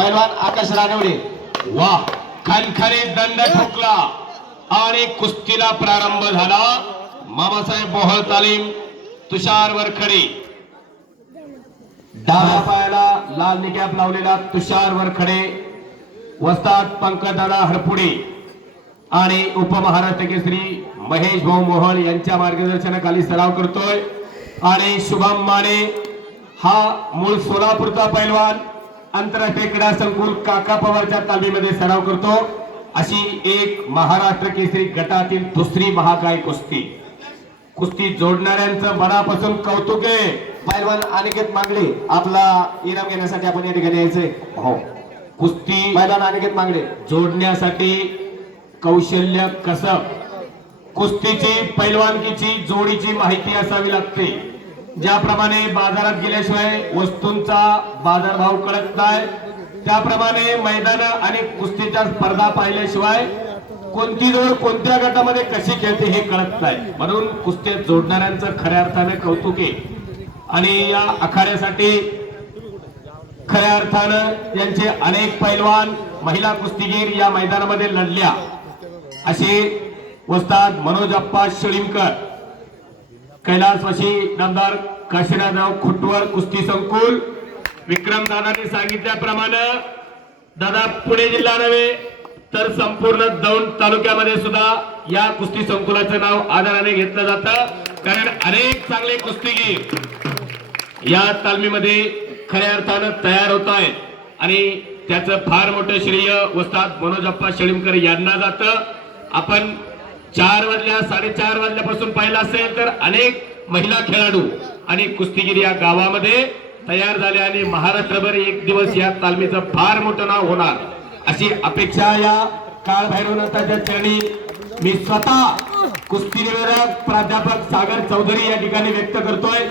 पैलवान आकाश रानवडे वाह खणखणीत दंड ठोकला आणि कुस्तीला प्रारंभ झाला. मामासाहेब बोहळ तालीम तुषार वरखडे. डाव्या पायाला लाल निकॅप लावलेला तुषार वरखडे, वस्ताद पंकजदादा हरपुडे आणि उपमहाराष्ट्र केसरी महेश भाऊ मोहळ यांच्या मार्गदर्शनाखाली सराव करतोय. आणि शुभम माने हा मूळ सोलापूरचा पैलवान आंतरराष्ट्रीय क्रीडा संकुल काका पवारच्या तालमीमध्ये सराव करतो. अशी एक महाराष्ट्र केसरी गटातील दुसरी महाकाय कुस्ती. कुस्ती जोडणाऱ्यांचं मनापासून कौतुक आहे. पैलवान अनिकेत मांगडे आपला इनाम घेण्यासाठी आपण या ठिकाणी यायचंय. हो कुस्ती पैलवान अनिकेत मांगडे जोडण्यासाठी कौशल्य कसब, कुस्तीची पैलवानकीची जोडीची माहिती असावी लागते. ज्याप्रमाणे बाजारात गेल्याशिवाय वस्तूंचा बाजारभाव कळत नाही, त्याप्रमाणे मैदान आणि कुस्तीच्या स्पर्धा पाहिल्याशिवाय कोणती जोड कोणत्या गटामध्ये कशी खेळते हे कळत नाही. म्हणून कुस्त्या जोडणाऱ्यांचं खऱ्या अर्थाने कौतुक आहे. आणि या आखाड्यासाठी खऱ्या अर्थानं यांचे अनेक पैलवान महिला कुस्तीगीर या मैदानामध्ये लढल्या. असे वस्ताद मनोज अप्पा शिळीमकर, कैलासवासी नामदार काशीनाथराव खुटवळ कुस्ती संकुल. विक्रम दादांनी सांगितल्याप्रमाणे दादा पुणे जिल्हा नव्हे तर संपूर्ण दौंड तालुक्यामध्ये सुद्धा या कुस्ती संकुलाचं नाव आदराने घेतलं जातं. कारण अनेक चांगले कुस्तीगीर या तालमीमध्ये खऱ्या अर्थानं तयार होत आहेत आणि त्याचं फार मोठं श्रेय वस्ताद मनोज अप्पा शिळीमकर यांना जातं. आपण 4 वाजल्या 4:30 वाजल्यापासून पाहिलं असेल तर अनेक महिला खेळाडू आणि कुस्तीगीर या गावामध्ये तयार झाले आणि महाराष्ट्रभर एक दिवस या तालमीचं फार मोठं नाव होणार अशी अपेक्षा या काळभैरवनाथाच्या चरणी मी स्वतः कुस्ती निवेदक प्राध्यापक सागर चौधरी या ठिकाणी व्यक्त करतोय.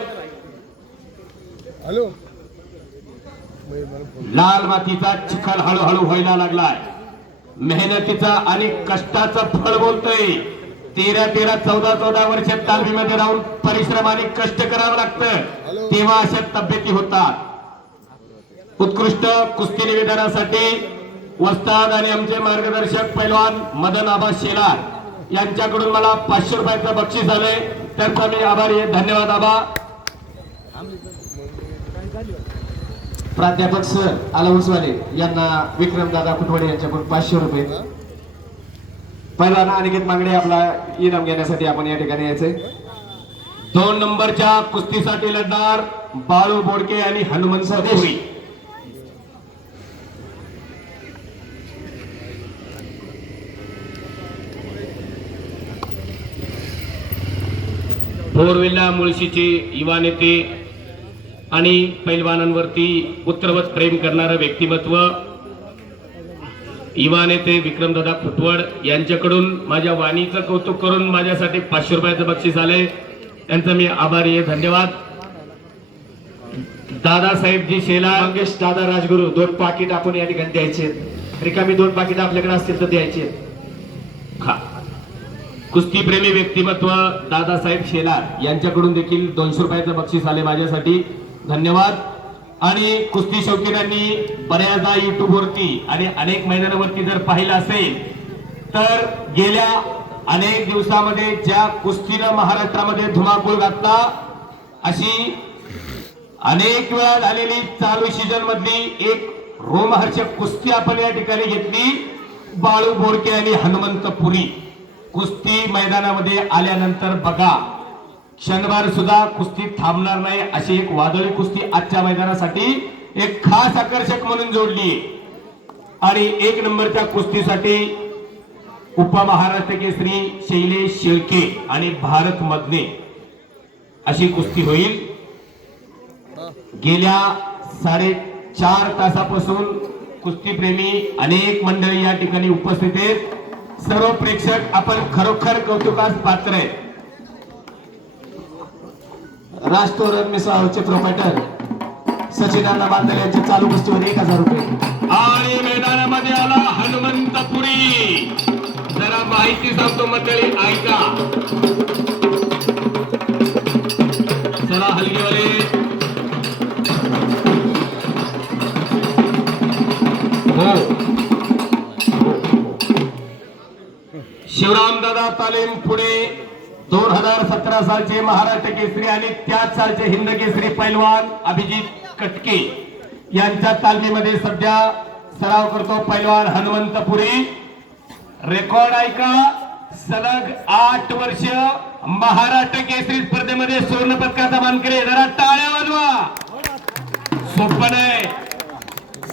लाल मातीचा चिखल हळूहळू व्हायला लागलाय. मेहनतीचा आणि कष्टाचं फळ बोलतोय. 13-13, 14-14 वर्ष तालमीमध्ये राहून परिश्रम आणि कष्ट करावं लागतं, तेव्हा अशा तब्येती होतात. उत्कृष्ट कुस्ती निवेदनासाठी वस्ताद आणि आमचे मार्गदर्शक पैलवान मदन आबा शेलार यांच्याकडून मला 500 रुपयाचं बक्षीस आले, त्यांचा मी आभारी आहे. धन्यवाद आबा. प्राध्यापक सर अलाउन्सवाले यांना विक्रम दादा कुटवडे यांच्याकडून 500 रुपये. पैलवान अनिकेत मांगडे आपला इनाम घेण्यासाठी आपण या ठिकाणी यायचंय. 2 नंबरच्या कुस्तीसाठी लढणार बाळू बोडके आणि हनुमंत पुरी. बोरवेल्ला मुळशीचे युवा नेते आणि पैलवानांवरती पुत्रवत प्रेम करणारं व्यक्तिमत्व युवा नेते विक्रमदादा खुटवळ यांच्याकडून माझ्या वाणीचं कौतुक करून माझ्यासाठी 500 रुपयाचं बक्षीस आले, त्यांचा मी आभारी आहे. धन्यवाद. दादासाहेबजी शेलार, मंगेश दादा राजगुरू 2 पाकिट आपण या ठिकाणी द्यायचे. रिकामी 2 पाकिट आपल्याकडे असतील तर द्यायचे. कुस्तीप्रेमी व्यक्तिमत्व दादासाहेब शेलार यांच्याकडून देखील 200 रुपयाचं बक्षीस आले माझ्यासाठी. धन्यवाद. आणि कुस्ती शौकीनांनी बऱ्याचदा युट्यूब वरती आणि अनेक मैदानावरती जर पाहिलं असेल तर गेल्या अनेक दिवसामध्ये ज्या कुस्तीनं महाराष्ट्रामध्ये धुमाकूळ घातला अशी अनेक वेळा झालेली चालू सीझन मधली एक रोमहर्षक कुस्ती आपण या ठिकाणी घेतली. बाळू बोडके आणि हनुमंत पुरी. कुस्ती मैदानामध्ये आल्यानंतर बघा क्षणभर सुद्धा कुस्ती थांबणार नाही अशी एक वादळी कुस्ती आजच्या मैदानासाठी एक खास आकर्षक म्हणून जोडली. आणि 1 नंबरच्या कुस्तीसाठी उपमहाराष्ट्र केसरी शैलेश शेळके आणि भारत मधने अशी कुस्ती होईल. गेल्या 4.5 तासापासून कुस्तीप्रेमी अनेक मंडळी या ठिकाणी उपस्थित आहेत. सर्व प्रेक्षक आपण खरोखर कौतुकास पात्र आहेत. राष्ट्रधोरण मिसळचे प्रोप्रायटर सचिनांना बांधल यांच्या चालू कुस्तीवर 1000 रुपये. आणि मैदानामध्ये आला हनुमंतपुरी. जरा माहिती सांगतो मंडळी ऐका. चला हलगीवाले शिवरामदादा तालीम पुणे 2017 सालचे महाराष्ट्र केसरी आणि त्याच सालचे हिंद केसरी पैलवान अभिजित कटके यांच्या तालमीमध्ये सध्या सराव करतो पैलवान हनुमंतपुरी. रेकॉर्ड ऐका, सलग 8 वर्ष महाराष्ट्र केसरी स्पर्धेमध्ये सुवर्ण पदकाचा मानकरी. जरा टाळ्या वाजवा. सोपं नाही.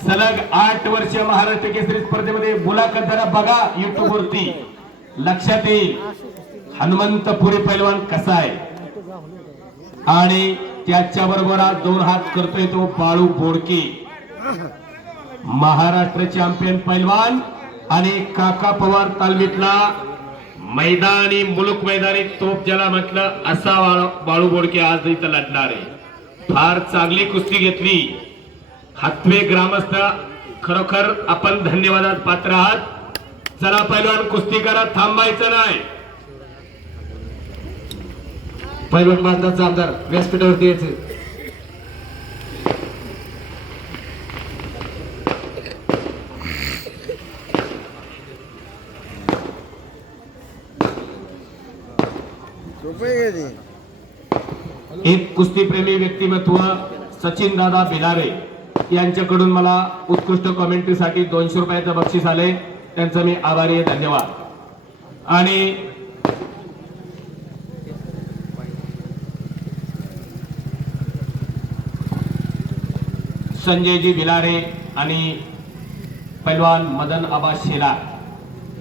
सलग 8 वर्ष महाराष्ट्र केसरी स्पर्धेमध्ये मुलाखत जरा बघा युट्यूब वरती, लक्षात येईल हनुमंतपुरी पैलवान कसा आहे. आणि त्याच्या बरोबर 2 हात करतोय तो बाळू बोडके, महाराष्ट्र चॅम्पियन पैलवान आणि काका पवार तालमीतला मैदानी मुलुक मैदानी तोप ज्याला म्हटलं असा बाळू बोडके आज इथं लढणार आहे. फार चांगली कुस्ती घेतली. हातवे ग्रामस्थ खरोखर आपण धन्यवादात पात्र आहात. चला पैलवान कुस्ती करा, थांबायचं नाही. पैलवान बांधाचा आमदार व्यासपीठावरती यायचे. एक कुस्तीप्रेमी व्यक्तिमत्व सचिन दादा बिलारे यांच्याकडून मला उत्कृष्ट कॉमेंट्रीसाठी 200 रुपयाचं बक्षीस आले. त्यांचं मी आभारी आहे, धन्यवाद. आणि संजयजी बिलारे आणि पैलवान मदन आबा शेला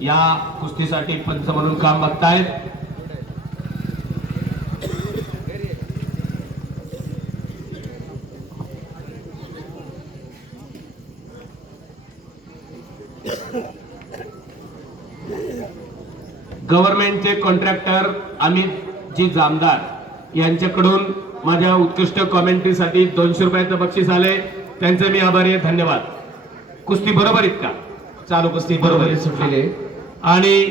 या कुस्तीसाठी पंच म्हणून काम बघतायत. गव्हर्नमेंटचे कॉन्ट्रॅक्टर अमितजी जामदार यांच्याकडून माझ्या उत्कृष्ट कॉमेंट्रीसाठी 200 रुपयाचं बक्षीस आले. त्यांचे मी आभारी आहे, धन्यवाद. कुस्ती बरोबर आहेत का? चालू कुस्ती बरोबर सुटलेली आहे. आणि